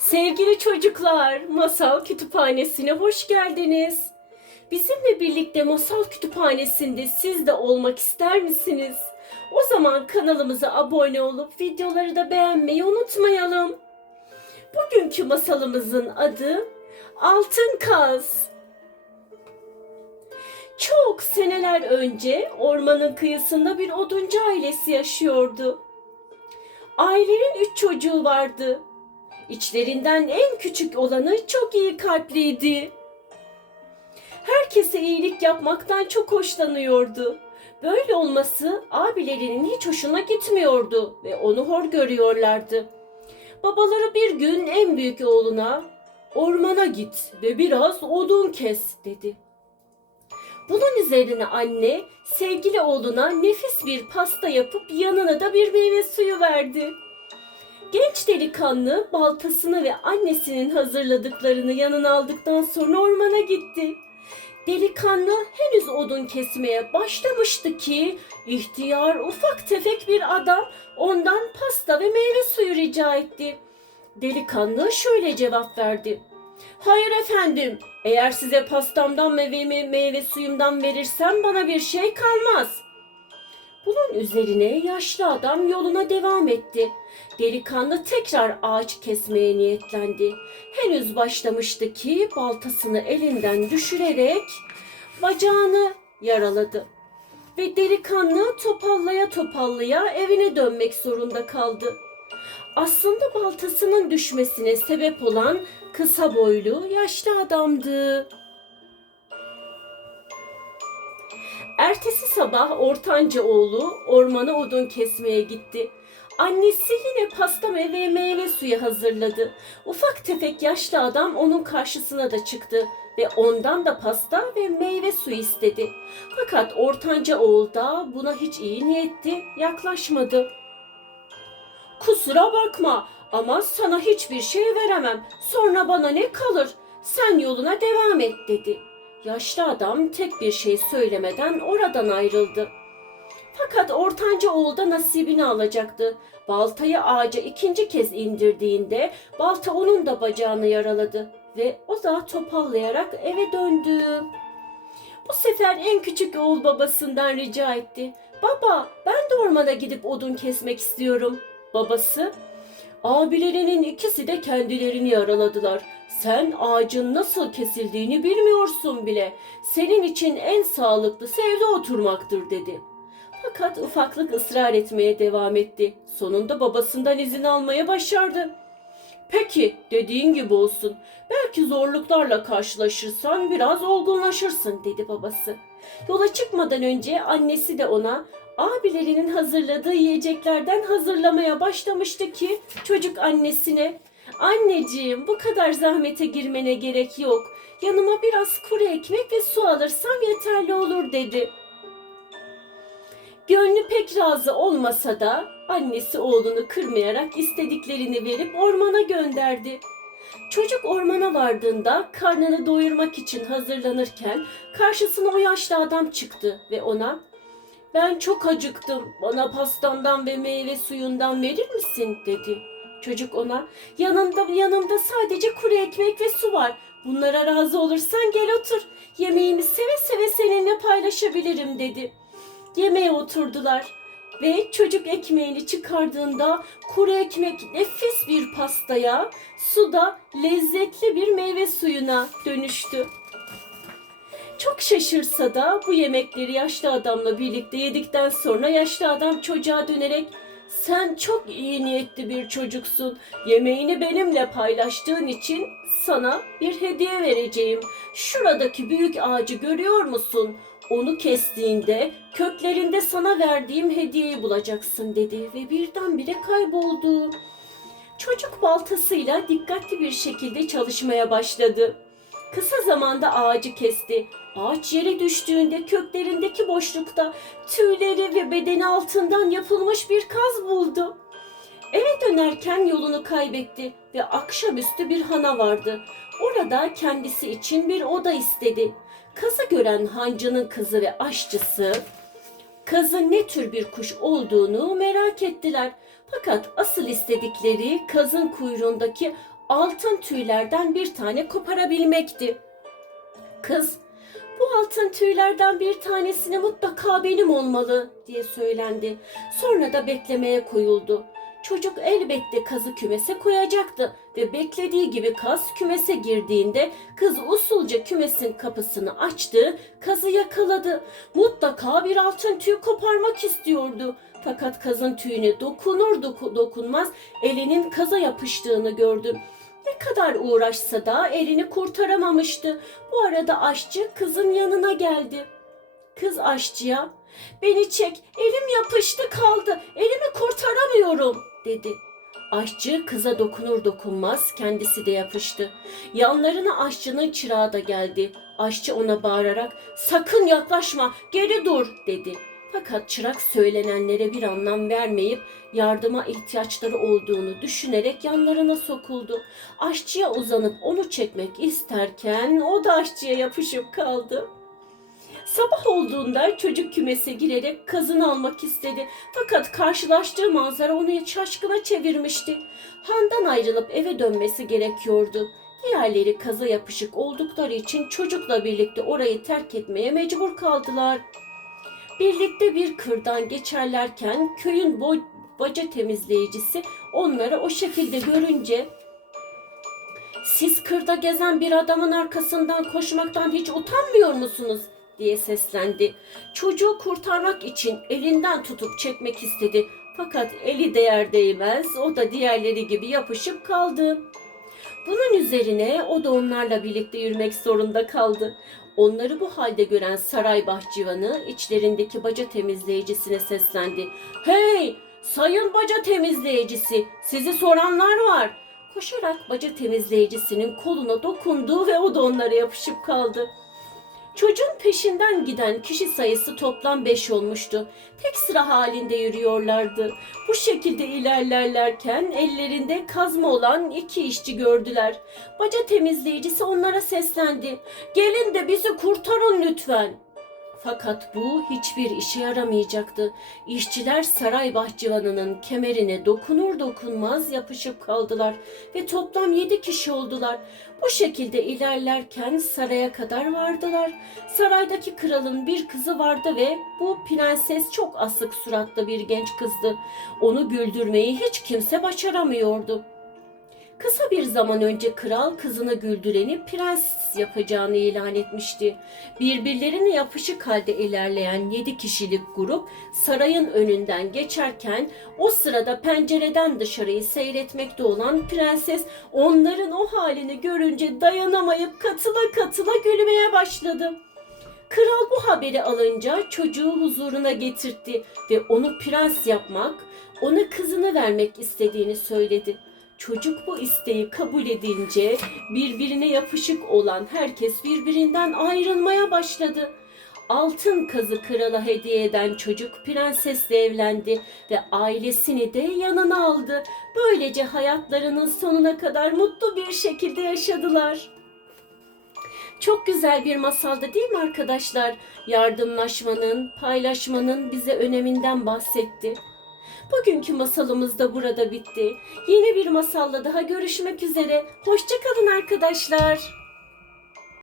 Sevgili çocuklar, Masal Kütüphanesi'ne hoş geldiniz. Bizimle birlikte Masal Kütüphanesi'nde siz de olmak ister misiniz? O zaman kanalımıza abone olup videoları da beğenmeyi unutmayalım. Bugünkü masalımızın adı Altın Kaz. Çok seneler önce ormanın kıyısında bir oduncu ailesi yaşıyordu. Ailenin üç çocuğu vardı. İçlerinden en küçük olanı çok iyi kalpliydi. Herkese iyilik yapmaktan çok hoşlanıyordu. Böyle olması abilerinin hiç hoşuna gitmiyordu ve onu hor görüyorlardı. Babaları bir gün en büyük oğluna ormana git ve biraz odun kes dedi. Bunun üzerine anne sevgili oğluna nefis bir pasta yapıp yanına da bir meyve suyu verdi. Genç delikanlı baltasını ve annesinin hazırladıklarını yanına aldıktan sonra ormana gitti. Delikanlı henüz odun kesmeye başlamıştı ki ihtiyar ufak tefek bir adam ondan pasta ve meyve suyu rica etti. Delikanlı şöyle cevap verdi. Hayır efendim, eğer size pastamdan ve meyve, meyve suyumdan verirsem bana bir şey kalmaz. Bunun üzerine yaşlı adam yoluna devam etti. Delikanlı tekrar ağaç kesmeye niyetlendi. Henüz başlamıştı ki baltasını elinden düşürerek bacağını yaraladı. Ve delikanlı topallaya topallaya evine dönmek zorunda kaldı. Aslında baltasının düşmesine sebep olan kısa boylu yaşlı adamdı. Sabah ortanca oğlu ormana odun kesmeye gitti. Annesi yine pasta ve meyve suyu hazırladı. Ufak tefek yaşlı adam onun karşısına da çıktı ve ondan da pasta ve meyve suyu istedi. Fakat ortanca oğul da buna hiç iyi niyetli yaklaşmadı. Kusura bakma ama sana hiçbir şey veremem. Sonra bana ne kalır? Sen yoluna devam et dedi. Yaşlı adam tek bir şey söylemeden oradan ayrıldı. Fakat ortanca oğul da nasibini alacaktı. Baltayı ağaca ikinci kez indirdiğinde balta onun da bacağını yaraladı ve o da topallayarak eve döndü. Bu sefer en küçük oğul babasından rica etti. Baba ben de ormana gidip odun kesmek istiyorum. Babası abilerinin ikisi de kendilerini yaraladılar. Sen ağacın nasıl kesildiğini bilmiyorsun bile. Senin için en sağlıklısı evde oturmaktır dedi. Fakat ufaklık ısrar etmeye devam etti. Sonunda babasından izin almaya başardı. Peki, dediğin gibi olsun. Belki zorluklarla karşılaşırsan biraz olgunlaşırsın dedi babası. Yola çıkmadan önce annesi de ona abilerinin hazırladığı yiyeceklerden hazırlamaya başlamıştı ki çocuk annesine Anneciğim bu kadar zahmete girmene gerek yok. Yanıma biraz kuru ekmek ve su alırsam yeterli olur dedi. Gönlü pek razı olmasa da annesi oğlunu kırmayarak istediklerini verip ormana gönderdi. Çocuk ormana vardığında karnını doyurmak için hazırlanırken karşısına o yaşlı adam çıktı ve ona "Ben çok acıktım. Bana pastamdan ve meyve suyundan verir misin?" dedi. Çocuk ona "Yanımda yanımda sadece kuru ekmek ve su var. Bunlara razı olursan gel otur. Yemeğimi seve seve seninle paylaşabilirim." dedi. Yemeğe oturdular ve çocuk ekmeğini çıkardığında kuru ekmek nefis bir pastaya, su da lezzetli bir meyve suyuna dönüştü. Çok şaşırsa da bu yemekleri yaşlı adamla birlikte yedikten sonra yaşlı adam çocuğa dönerek sen çok iyi niyetli bir çocuksun. Yemeğini benimle paylaştığın için sana bir hediye vereceğim. Şuradaki büyük ağacı görüyor musun? Onu kestiğinde köklerinde sana verdiğim hediyeyi bulacaksın dedi ve birdenbire kayboldu. Çocuk baltasıyla dikkatli bir şekilde çalışmaya başladı. Kısa zamanda ağacı kesti. Ağaç yere düştüğünde köklerindeki boşlukta tüyleri ve bedeni altından yapılmış bir kaz buldu. Eve dönerken yolunu kaybetti ve akşamüstü bir hana vardı. Orada kendisi için bir oda istedi. Kazı gören hancının kızı ve aşçısı kazın ne tür bir kuş olduğunu merak ettiler. Fakat asıl istedikleri kazın kuyruğundaki altın tüylerden bir tane koparabilmekti. Kız, bu altın tüylerden bir tanesini mutlaka benim olmalı diye söylendi. Sonra da beklemeye koyuldu. Çocuk elbette kazı kümese koyacaktı ve beklediği gibi kaz kümese girdiğinde kız usulca kümesin kapısını açtı, kazı yakaladı. Mutlaka bir altın tüy koparmak istiyordu. Fakat kazın tüyüne dokunur doku- dokunmaz elinin kaza yapıştığını gördü. Kadar uğraşsa da elini kurtaramamıştı. Bu arada aşçı kızın yanına geldi. Kız aşçıya, beni çek, elim yapıştı kaldı, elimi kurtaramıyorum dedi. Aşçı kıza dokunur dokunmaz kendisi de yapıştı. Yanlarına aşçının çırağı da geldi. Aşçı ona bağırarak sakın yaklaşma geri dur dedi. Fakat çırak söylenenlere bir anlam vermeyip yardıma ihtiyaçları olduğunu düşünerek yanlarına sokuldu. Aşçıya uzanıp onu çekmek isterken o da aşçıya yapışıp kaldı. Sabah olduğunda çocuk kümese girerek kazını almak istedi. Fakat karşılaştığı manzara onu şaşkına çevirmişti. Handan ayrılıp eve dönmesi gerekiyordu. Diğerleri kaza yapışık oldukları için çocukla birlikte orayı terk etmeye mecbur kaldılar. Birlikte bir kırdan geçerlerken köyün boy, baca temizleyicisi onları o şekilde görünce siz kırda gezen bir adamın arkasından koşmaktan hiç utanmıyor musunuz? diye seslendi. Çocuğu kurtarmak için elinden tutup çekmek istedi. Fakat eli değer değmez o da diğerleri gibi yapışıp kaldı. Bunun üzerine o da onlarla birlikte yürümek zorunda kaldı. Onları bu halde gören saray bahçıvanı içlerindeki baca temizleyicisine seslendi. Hey sayın baca temizleyicisi sizi soranlar var. Koşarak baca temizleyicisinin koluna dokundu ve o da onlara yapışıp kaldı. Çocuğun peşinden giden kişi sayısı toplam beş olmuştu. Tek sıra halinde yürüyorlardı. Bu şekilde ilerlerlerken ellerinde kazma olan iki işçi gördüler. Baca temizleyicisi onlara seslendi. Gelin de bizi kurtarın lütfen. Fakat bu hiçbir işe yaramayacaktı. İşçiler saray bahçıvanının kemerine dokunur dokunmaz yapışıp kaldılar ve toplam yedi kişi oldular. Bu şekilde ilerlerken saraya kadar vardılar. Saraydaki kralın bir kızı vardı ve bu prenses çok asık suratlı bir genç kızdı. Onu güldürmeyi hiç kimse başaramıyordu. Kısa bir zaman önce kral kızını güldüreni prens yapacağını ilan etmişti. Birbirlerine yapışık halde ilerleyen yedi kişilik grup sarayın önünden geçerken o sırada pencereden dışarıyı seyretmekte olan prenses onların o halini görünce dayanamayıp katıla katıla gülmeye başladı. Kral bu haberi alınca çocuğu huzuruna getirtti ve onu prens yapmak, ona kızını vermek istediğini söyledi. Çocuk bu isteği kabul edince birbirine yapışık olan herkes birbirinden ayrılmaya başladı. Altın kazı krala hediye eden çocuk prensesle evlendi ve ailesini de yanına aldı. Böylece hayatlarının sonuna kadar mutlu bir şekilde yaşadılar. Çok güzel bir masaldı değil mi arkadaşlar? Yardımlaşmanın, paylaşmanın bize öneminden bahsetti. Bugünkü masalımız da burada bitti. Yeni bir masalla daha görüşmek üzere. Hoşçakalın arkadaşlar.